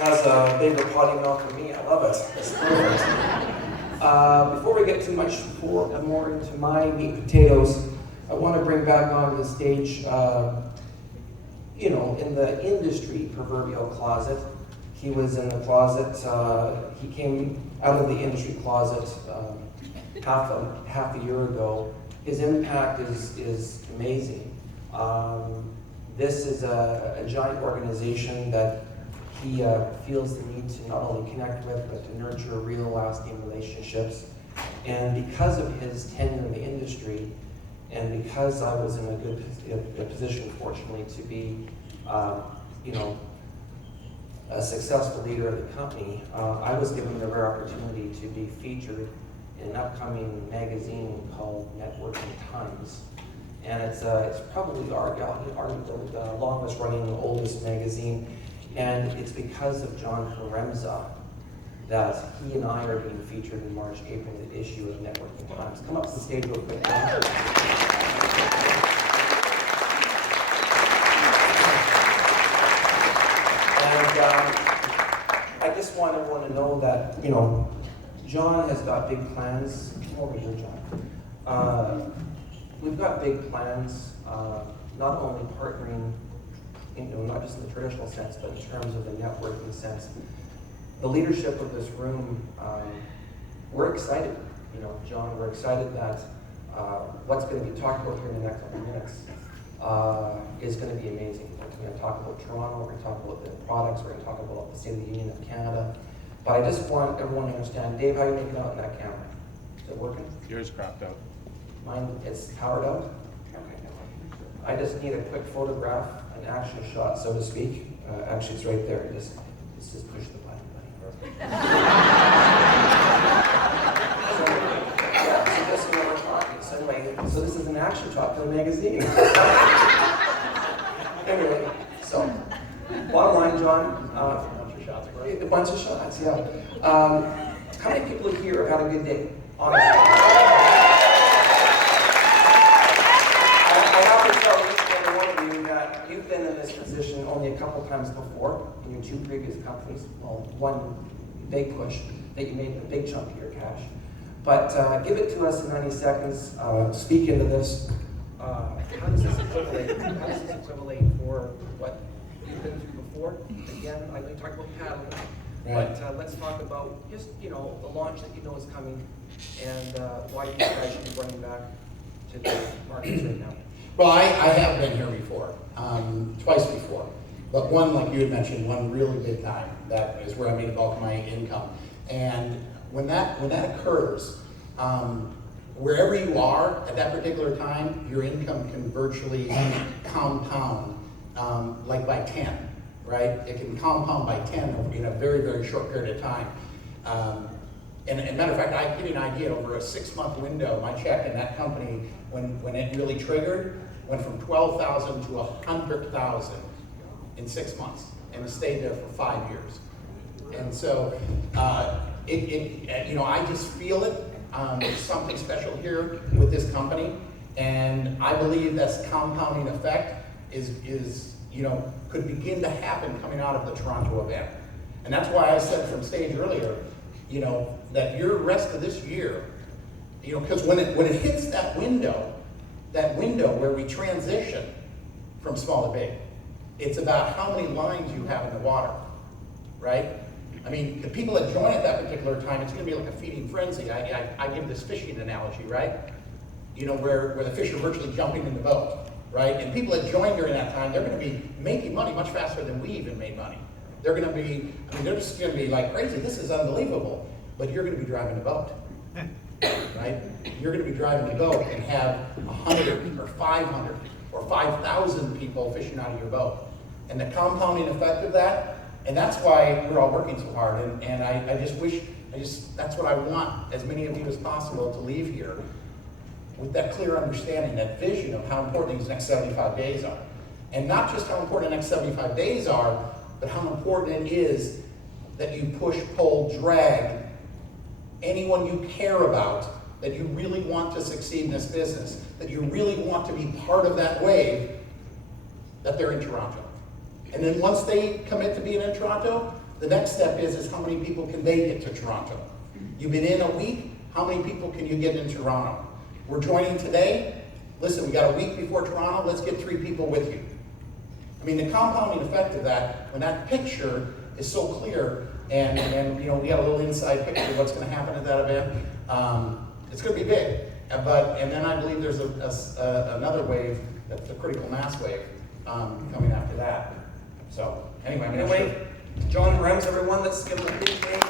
has a bigger potty mouth than me. I love it. It's perfect. Before we get too much more into my meat and potatoes, I want to bring back onto the stage, in the industry proverbial closet. He was in the closet. He came out of the industry closet half a year ago. His impact is amazing. This is a giant organization that he feels the need to not only connect with, but to nurture real lasting relationships. And because of his tenure in the industry, and because I was in a good position, fortunately, to be, a successful leader of the company, I was given the rare opportunity to be featured in an upcoming magazine called Networking Times. And it's probably arguably the longest running, oldest magazine. And it's because of John Haremza that he and I are being featured in March, April issue of Networking Times. Come up to the stage real quick, John. And I just want everyone to know that, John has got big plans. Come over here, John. We've got big plans, not only partnering, not just in the traditional sense, but in terms of the networking sense. The leadership of this room, we're excited. John, we're excited that what's going to be talked about here in the next couple of minutes is going to be amazing. We're going to talk about Toronto, we're going to talk about the products, we're going to talk about the State of the Union of Canada. But I just want everyone to understand, Dave, how are you making out in that camera? Is it working? Yours cropped out. Mine, it's powered out? Okay. I just need a quick photograph, an action shot, so to speak. Actually, it's right there. Just push the button, buddy. So this is what we're talking. So anyway, so this is an action shot for the magazine. Anyway, so bottom line, John. A bunch of shots, yeah. How many people here have had a good day? Honestly. I have to tell each and every one of you that you've been in this position only a couple times before in your two previous companies. Well, one big push that you made a big chunk of your cash. But give it to us in 90 seconds. Speak into this. How does this equivalent for what you've been through before? Again, I know you talked about paddling, right. But let's talk about just the launch that is coming, and why you guys should be running back to the markets right now. Well, I have been here before, twice before, but one, like you had mentioned, one really big time. That is where I made the bulk of my income. And when that occurs, wherever you are at that particular time, your income can virtually compound, like by 10, right? It can compound by 10 in a very, very short period of time. And matter of fact, I give you an idea, over a 6-month window, my check in that company, when it really triggered, went from $12,000 to $100,000 in 6 months, and it stayed there for 5 years. And so, I just feel it. There's something special here with this company, and I believe this compounding effect could begin to happen coming out of the Toronto event. And that's why I said from stage earlier, that your rest of this year, because when it hits that window where we transition from small to big, it's about how many lines you have in the water, right? I mean, the people that join at that particular time, it's going to be like a feeding frenzy. I give this fishing analogy, right? Where the fish are virtually jumping in the boat, right? And people that join during that time, they're going to be making money much faster than we even made money. They're going to be, they're just going to be like crazy. This is unbelievable. But you're going to be driving the boat, right? You're going to be driving the boat and have 100 or 500 or 5,000 people fishing out of your boat. And the compounding effect of that, and that's why we're all working so hard. And I just wish, that's what I want, as many of you as possible, to leave here with that clear understanding, that vision of how important these next 75 days are. And not just how important the next 75 days are, but how important it is that you push, pull, drag anyone you care about, that you really want to succeed in this business, that you really want to be part of that wave, that they're in Toronto. And then once they commit to being in Toronto, The next step is how many people can they get to Toronto? You've been in a week, how many people can you get in Toronto? We're joining today. Listen, we got a week before Toronto, let's get 3 people with you. I mean, the compounding effect of that, when that picture is so clear, and you know, we got a little inside picture of what's going to happen at that event, it's going to be big. And then I believe there's another wave, that's the critical mass wave, coming after that. So, anyway, I'm not sure. Anyway, John Rems, everyone, let's give him a big hand.